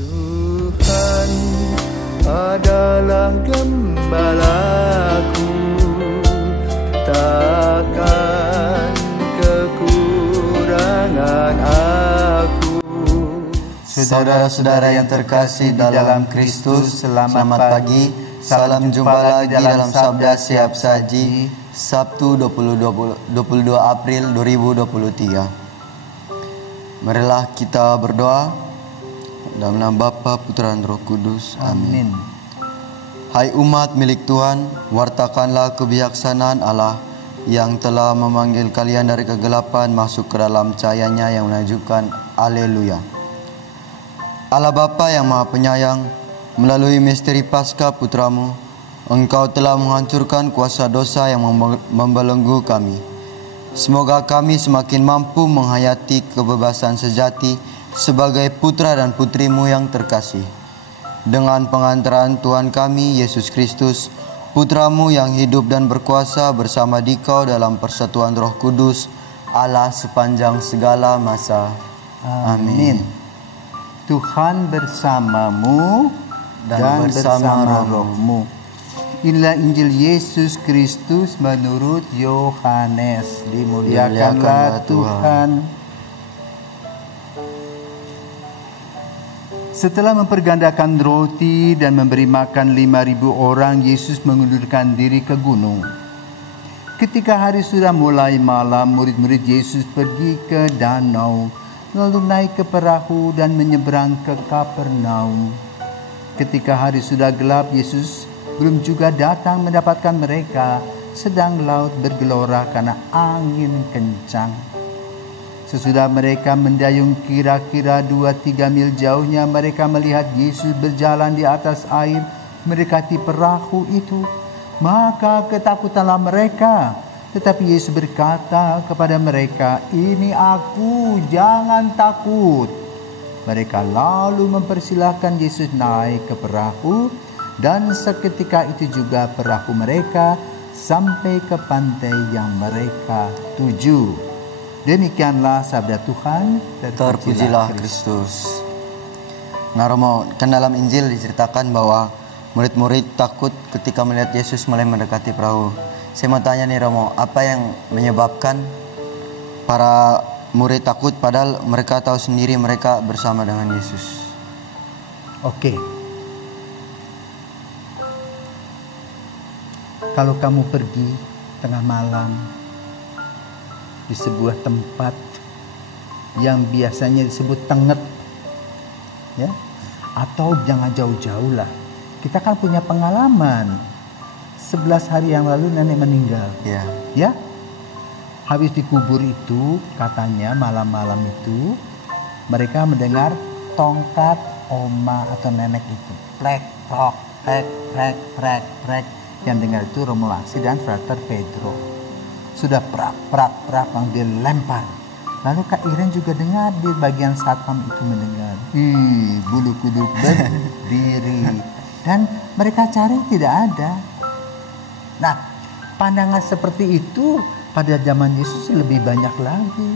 Tuhan adalah gembalaku, takkan kekurangan aku. Saudara-saudara yang terkasih di dalam Kristus, selamat pagi. Salam jumpa lagi dalam Sabda Siap Saji, Sabtu 22 April 2023. Marilah kita berdoa. Dalam nama Bapa, Putra dan Roh Kudus. Amin. Hai umat milik Tuhan, wartakanlah kebijaksanaan Allah yang telah memanggil kalian dari kegelapan masuk ke dalam cahaya-Nya yang menunjukkan. Haleluya. Allah Bapa yang Maha Penyayang, melalui misteri Paskah Putramu, Engkau telah menghancurkan kuasa dosa yang membelenggu kami. Semoga kami semakin mampu menghayati kebebasan sejati sebagai putra dan putrimu yang terkasih. Dengan pengantaran Tuhan kami, Yesus Kristus, Putramu yang hidup dan berkuasa bersama Dikau dalam persatuan Roh Kudus, Allah sepanjang segala masa. Amin. Tuhan bersamamu dan bersama rohmu. Inilah Injil Yesus Kristus menurut Yohanes. Dimuliakanlah Tuhan. Setelah mempergandakan roti dan memberi makan 5.000 orang, Yesus mengundurkan diri ke gunung. Ketika hari sudah mulai malam, murid-murid Yesus pergi ke danau, lalu naik ke perahu dan menyeberang ke Kapernaum. Ketika hari sudah gelap, Yesus belum juga datang mendapatkan mereka, sedang laut bergelora karena angin kencang. Sesudah mereka mendayung kira-kira 2-3 mil jauhnya, mereka melihat Yesus berjalan di atas air mendekati perahu itu. Maka ketakutanlah mereka. Tetapi Yesus berkata kepada mereka, "Ini Aku, jangan takut." Mereka lalu mempersilahkan Yesus naik ke perahu, dan seketika itu juga perahu mereka sampai ke pantai yang mereka tuju. Demikianlah sabda Tuhan. Terpujilah Kristus. Nah Romo, kan dalam Injil diceritakan bahwa murid-murid takut ketika melihat Yesus mulai mendekati perahu. Saya mau tanya nih Romo, apa yang menyebabkan para murid takut padahal mereka tahu sendiri mereka bersama dengan Yesus? Oke. Kalau kamu pergi tengah malam di sebuah tempat yang biasanya disebut tenget, ya, atau jangan jauh-jauh lah. Kita kan punya pengalaman. 11 hari yang lalu nenek meninggal. Ya. Habis dikubur itu, katanya malam-malam itu mereka mendengar tongkat oma atau nenek itu. Plek, plok, plek, plek, plek, plek. Yang dengar itu Romo Laksi dan Frater Pedro. Sudah prak, prak, prak, dia lempar. Lalu Kak Iren juga dengar, di bagian satpam itu mendengar. Bulu kuduk berdiri. Dan mereka cari tidak ada. Nah, pandangan seperti itu pada zaman Yesus lebih banyak lagi.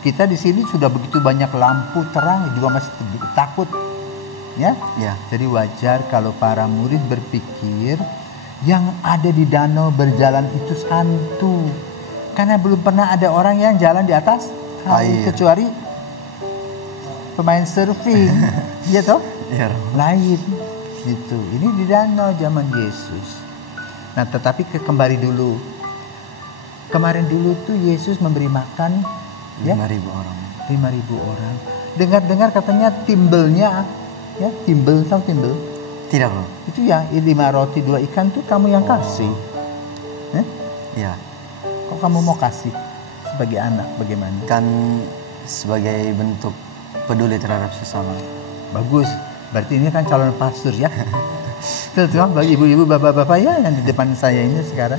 Kita di sini sudah begitu banyak lampu terang, juga masih takut. Ya? Jadi wajar kalau para murid berpikir yang ada di danau berjalan itu hantu. Karena belum pernah ada orang yang jalan di atas air kecuali pemain surfing. Iya toh? Lain gitu. Ini di danau zaman Yesus. Nah, tetapi kembali dulu. Kemarin dulu tuh Yesus memberi makan 5.000 orang. 5.000 orang. Dengar-dengar katanya timbelnya, ya, timbel, tahu timbel? Tidak, Bro. Itu ya 5 roti 2 ikan tuh kamu yang kasih. Iya. Kok kamu mau kasih sebagai anak bagaimana? Kan sebagai bentuk peduli terhadap sesama. Bagus. Berarti ini kan calon pastor ya. Betul, bagi ibu-ibu, bapak-bapak ya yang di depan saya ini sekarang.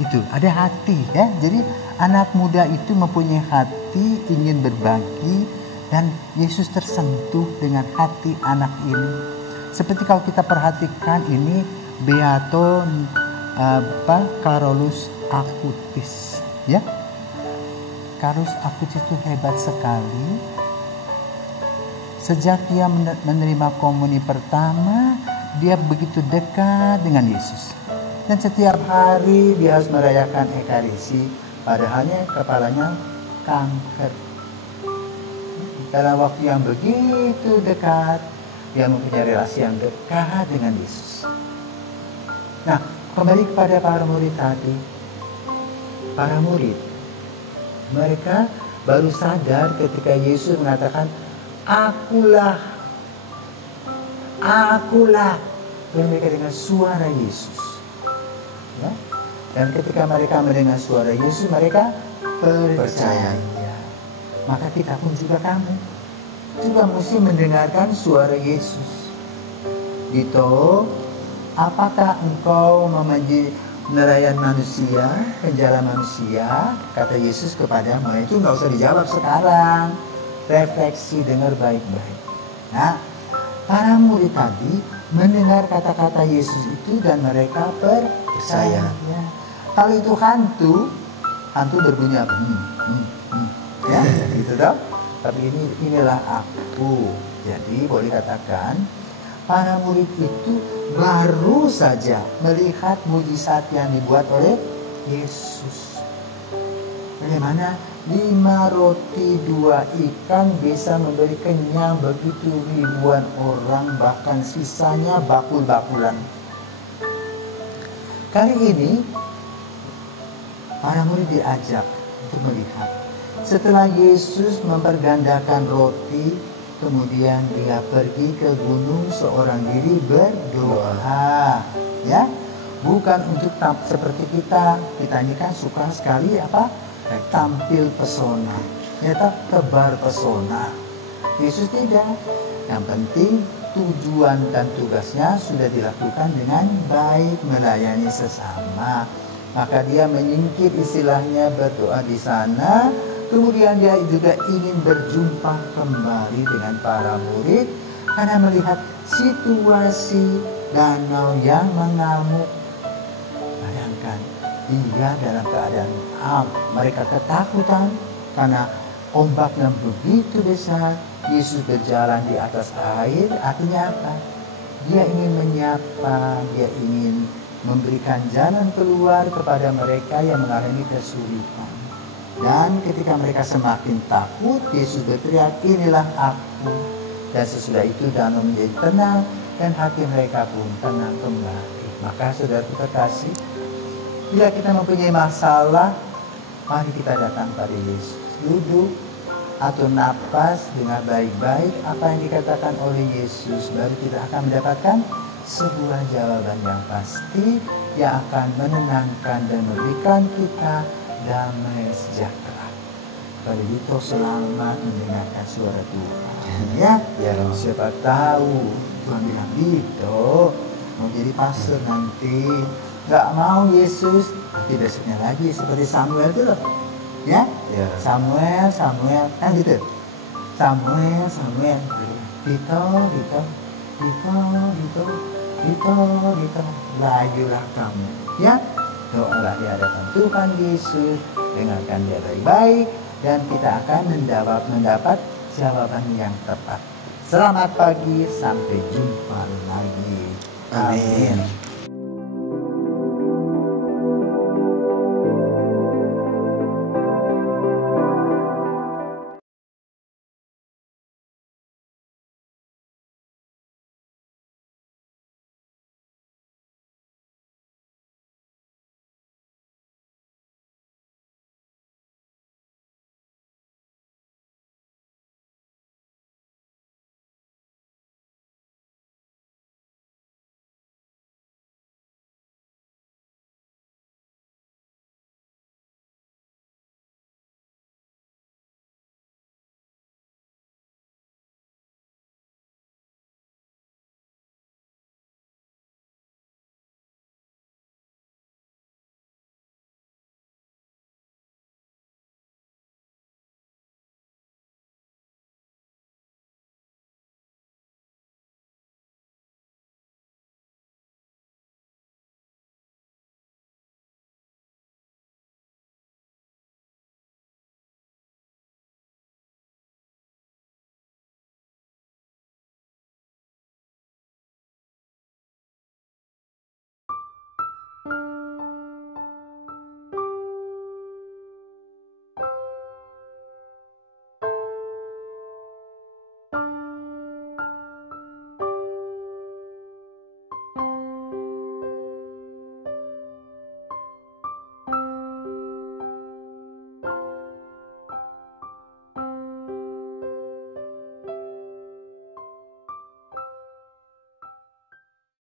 Itu ada hati ya. Jadi anak muda itu mempunyai hati ingin berbagi, dan Yesus tersentuh dengan hati anak ini. Seperti kalau kita perhatikan ini Beato Carolus Acutis, ya. Carolus Acutis itu hebat sekali. Sejak dia menerima komuni pertama, dia begitu dekat dengan Yesus. Dan setiap hari dia harus merayakan Ekaristi, padahalnya kepalanya kanker. Dalam waktu yang begitu dekat, dia mempunyai relasi yang dekat dengan Yesus. Nah, kembali kepada para murid tadi. Para murid, mereka baru sadar ketika Yesus mengatakan, Akulah. Dan mereka dengar suara Yesus. Ya? Dan ketika mereka mendengar suara Yesus, mereka percaya. Maka kita pun juga mesti mendengarkan suara Yesus. Gitu, apakah engkau nelayan manusia, penjala manusia? Kata Yesus kepada mereka, itu nggak usah dijawab sekarang. Refleksi, dengar baik-baik. Nah, para murid tadi mendengar kata-kata Yesus itu dan mereka percaya. Ya. Kalau itu hantu berbunyi apa? Ya, gitu dong. Tapi inilah aku. Jadi boleh katakan para murid itu baru saja melihat mujizat yang dibuat oleh Yesus. Bagaimana 5 roti 2 ikan bisa memberi kenyang begitu ribuan orang, bahkan sisanya bakul-bakulan. Kali ini para murid diajak untuk melihat. Setelah Yesus mempergandakan roti, kemudian dia pergi ke gunung seorang diri berdoa. Ya, bukan untuk seperti kita ini kan suka sekali tampil pesona, ternyata tebar pesona. Yesus tidak. Yang penting tujuan dan tugasnya sudah dilakukan dengan baik, melayani sesama. Maka dia menyingkir, istilahnya berdoa di sana. Kemudian dia juga ingin berjumpa kembali dengan para murid karena melihat situasi danau yang mengamuk. Bayangkan, dia dalam keadaan mereka ketakutan karena ombaknya begitu besar. Yesus berjalan di atas air, artinya apa? Dia ingin menyapa, dia ingin memberikan jalan keluar kepada mereka yang mengalami kesulitan. Dan ketika mereka semakin takut, Yesus berteriak, inilah aku. Dan sesudah itu danau menjadi tenang dan hati mereka pun tenang kembali. Maka saudara terkasih, bila kita mempunyai masalah, mari kita datang pada Yesus. Duduk, atur napas, dengar baik-baik apa yang dikatakan oleh Yesus. Baru kita akan mendapatkan sebuah jawaban yang pasti yang akan menenangkan dan memberikan kita damai sejahtera. Kalau itu selamat mendengarkan suara Tuhan. Ya, siapa tahu Tuhan bilang gitu, mau jadi pastor nanti, nggak mau Yesus, tapi besoknya lagi seperti Samuel itu loh. Ya, Samuel, kan gitu. Samuel, gitu, lajulah kamu. Ya, doalah di hadapan Tuhan Yesus, dengarkan dia baik-baik, dan kita akan mendapat jawaban yang tepat. Selamat pagi, sampai jumpa lagi. Amin.